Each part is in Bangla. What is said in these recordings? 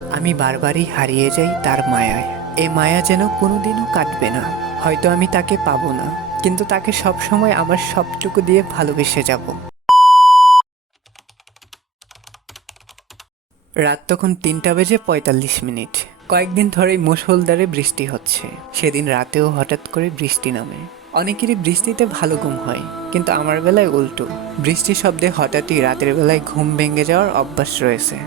আমি বারবারই হারিয়ে যাই তার মায়ায়। এই মায়া যেন কোনোদিনও কাটবে না। হয়তো আমি তাকে পাবো না, কিন্তু তাকে সবসময় আমার সবটুকু দিয়ে ভালোবেসে যাব। রাত তখন তিনটা বেজে পঁয়তাল্লিশ মিনিট। কয়েকদিন ধরেই মুষলধারে বৃষ্টি হচ্ছে। সেদিন রাতেও হঠাৎ করে বৃষ্টি নামে। অনেকেরই বৃষ্টিতে ভালো ঘুম হয়, কিন্তু আমার বেলায় উল্টো। বৃষ্টি শব্দে হঠাৎই রাতের বেলায় ঘুম ভেঙে যাওয়ার অভ্যাস রয়েছে।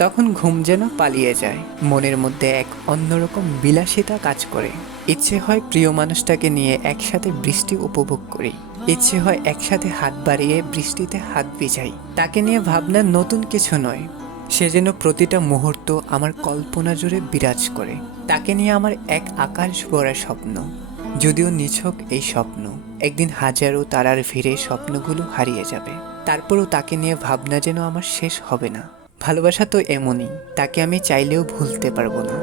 তখন ঘুম যেন পালিয়ে যায়। মনের মধ্যে এক অন্যরকম বিলাসিতা কাজ করে। ইচ্ছে হয় প্রিয় মানুষটাকে নিয়ে একসাথে বৃষ্টি উপভোগ করি। ইচ্ছে হয় একসাথে হাত বাড়িয়ে বৃষ্টিতে হাত ভিজাই। তাকে নিয়ে ভাবনা নতুন কিছু নয়। সে যেন প্রতিটা মুহূর্ত আমার কল্পনা জুড়ে বিরাজ করে। তাকে নিয়ে আমার এক আকাশ ভরা স্বপ্ন। যদিও নিছক এই স্বপ্ন। একদিন হাজারো তারার ভিড়ে স্বপ্নগুলো হারিয়ে যাবে। তারপরও তাকে নিয়ে ভাবনা যেন আমার শেষ হবে না। ভালোবাসা তো এমনই, তাকে আমি চাইলেও ভুলতে পারব না।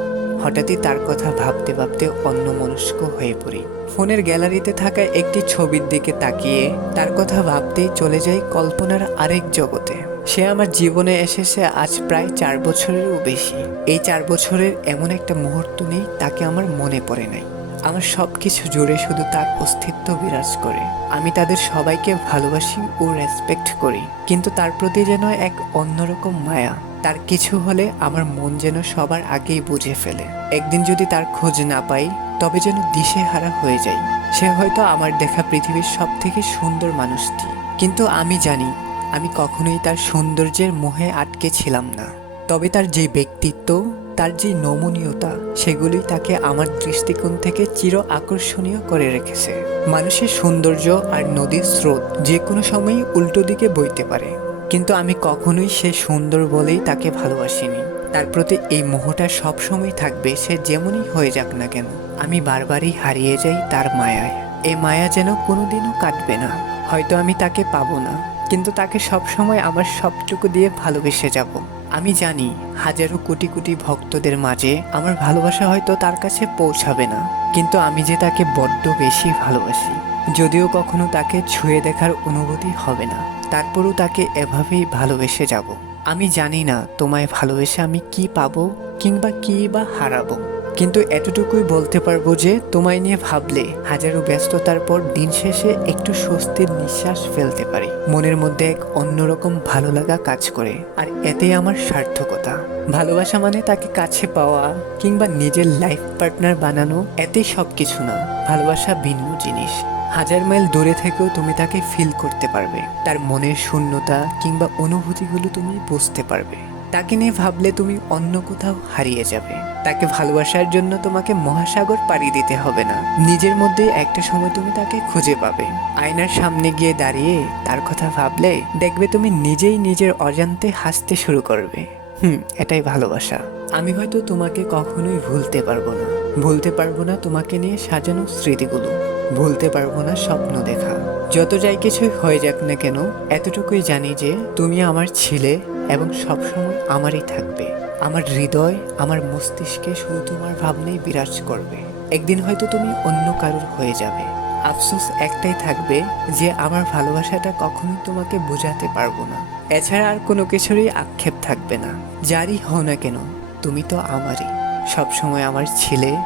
হঠাৎই তার কথা ভাবতে ভাবতে অন্যমনস্ক হয়ে পড়ি। ফোনের গ্যালারিতে থাকা একটি ছবির দিকে তাকিয়ে তার কথা ভাবতেই চলে যাই কল্পনার আরেক জগতে। সে আমার জীবনে এসেছে আজ প্রায় চার বছরেরও বেশি। এই চার বছরের এমন একটা মুহূর্ত নেই, তাকে আমার মনে পড়ে নাই। আমার সব কিছু জুড়ে শুধু তার অস্তিত্ব বিরাজ করে। আমি তাদের সবাইকে ভালোবাসি ও রেসপেক্ট করি। কিন্তু তার প্রতি যেন এক অন্যরকম মায়া। তার কিছু হলে আমার মন যেন সবার আগেই বুঝে ফেলে। একদিন যদি তার খোঁজ না পাই, তবে যেন দিশেহারা হয়ে যাই। সে হয়তো আমার দেখা পৃথিবীর সব থেকে সুন্দর মানুষটি। কিন্তু আমি জানি, আমি কখনোই তার সৌন্দর্যের মোহে আটকে ছিলাম না। তবে তার যে ব্যক্তিত্ব তার যে নমনীয়তা, সেগুলি তাকে আমার দৃষ্টিকোণ থেকে চির আকর্ষণীয় করে রেখেছে। মানুষের সৌন্দর্য আর নদীর স্রোত যে কোনো সময়ই উল্টো দিকে বইতে পারে। কিন্তু আমি কখনোই সে সুন্দর বলেই তাকে ভালোবাসিনি। তার প্রতি এই মোহটা সবসময় থাকবে, সে যেমনই হয়ে যাক না কেন, আমি বারবারই হারিয়ে যাই তার মায়ায়। এই মায়া যেন কোনোদিনও কাটবে না। হয়তো আমি তাকে পাবো না। কিন্তু তাকে সবসময় আমার সবটুকু দিয়ে ভালোবেসে যাব। আমি জানি হাজারো কোটি কোটি ভক্তদের মাঝে আমার ভালোবাসা হয়তো তার কাছে পৌঁছাবে না, কিন্তু আমি যে তাকে বড্ড বেশি ভালোবাসি, যদিও কখনো তাকে ছুঁয়ে দেখার অনুভূতি হবে না। তারপরও তাকে এভাবেই ভালোবেসে যাব। আমি জানি না তোমায় ভালোবেসে আমি কি পাবো কিংবা কি বা হারাবো। কিন্তু এতটুকুই বলতে পারব যে, তোমায় নিয়ে ভাবলে হাজারো ব্যস্ততার পর দিন শেষে একটু স্বস্তির নিঃশ্বাস ফেলতে পারি। মনের মধ্যে এক অন্যরকম ভালো লাগা কাজ করে, আর এতেই আমার সার্থকতা। ভালোবাসা মানে তাকে কাছে পাওয়া, কিংবা নিজের লাইফ পার্টনার বানানো এতে সব কিছু না। ভালোবাসা ভিন্ন জিনিস। হাজার মাইল দূরে থেকেও তুমি তাকে ফিল করতে পারবে। তার মনের শূন্যতা কিংবা অনুভূতিগুলো তুমি বুঝতে পারবে। তাকে নিয়ে ভাবলে তুমি অন্য কোথাও হারিয়ে যাবে। তাকে ভালোবাসার জন্য তোমাকে মহাসাগর পাড়ি দিতে হবে না। নিজের মধ্যে একটা সময় তুমি তাকে খুঁজে পাবে। আয়নার সামনে গিয়ে দাঁড়িয়ে তার কথা ভাবলে দেখবে তুমি নিজেই নিজের অজান্তে হাসতে শুরু করবে। হুম, এটাই ভালোবাসা। আমি হয়তো তোমাকে কখনোই ভুলতে পারব না। ভুলতে পারব না তোমাকে নিয়ে সাজানো স্মৃতিগুলো। ভুলতে পারব না স্বপ্ন দেখা। যত যাই কিছুই হয়ে যাক না কেন, এতটুকুই জানি যে তুমি আমার ছিলে এবং সবসময় আমারই থাকবে। আমার হৃদয় আমার মস্তিষ্কে শুধু তোমার ভাবনাই বিরাজ করবে। একদিন হয়তো তুমি অন্য কারোর হয়ে যাবে। আফসোস একটাই থাকবে যে আমার ভালোবাসাটা কখনোই তোমাকে বোঝাতে পারব না। এছাড়া আর কোনো কিছুরই আক্ষেপ থাকবে না। যারই হও না কেন, তুমি তো আমারই। সবসময় আমার ছেলে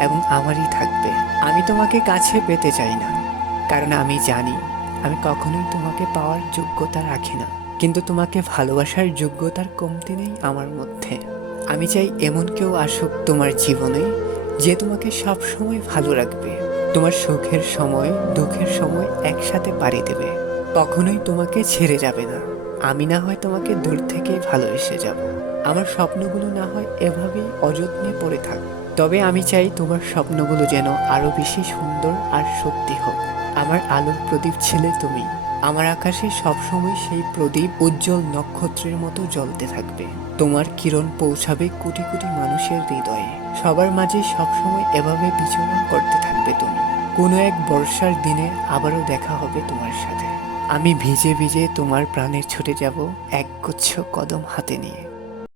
এবং আমারই থাকবে। আমি তোমাকে কাছে পেতে চাই না। কারণ আমি জানি, আমি কখনোই তোমাকে পাওয়ার যোগ্যতা রাখি না। কিন্তু তোমাকে ভালোবাসার যোগ্যতার কমতি নেই আমার মধ্যে। আমি চাই এমন কেউ আসুক তোমার জীবনে যে তোমাকে সব সময় ভালো রাখবে। তোমার সুখের সময়, দুঃখের সময় একসাথে পাড়ি দেবে। কখনোই তোমাকে ছেড়ে যাবে না। আমি না হয় তোমাকে দূর থেকেই ভালোবেসে যাব। আমার স্বপ্নগুলো না হয় এভাবেই অযত্নে পড়ে থাক। তবে আমি চাই তোমার স্বপ্নগুলো যেন আরও বেশি সুন্দর আর সত্যি হোক। আমার আলোর প্রদীপ ছেলে তুমি। আমার আকাশে সবসময় সেই প্রদীপ উজ্জ্বল নক্ষত্রের মতো জ্বলতে থাকবে। তোমার কিরণ পৌঁছাবে কোটি কোটি মানুষের হৃদয়ে। সবার মাঝে সবসময় এভাবে বিচরণ করতে থাকবে তুমি। কোনো এক বর্ষার দিনে আবারও দেখা হবে তোমার সাথে। আমি ভিজে ভিজে তোমার প্রাণের ছুটে যাব একগুচ্ছ কদম হাতে নিয়ে।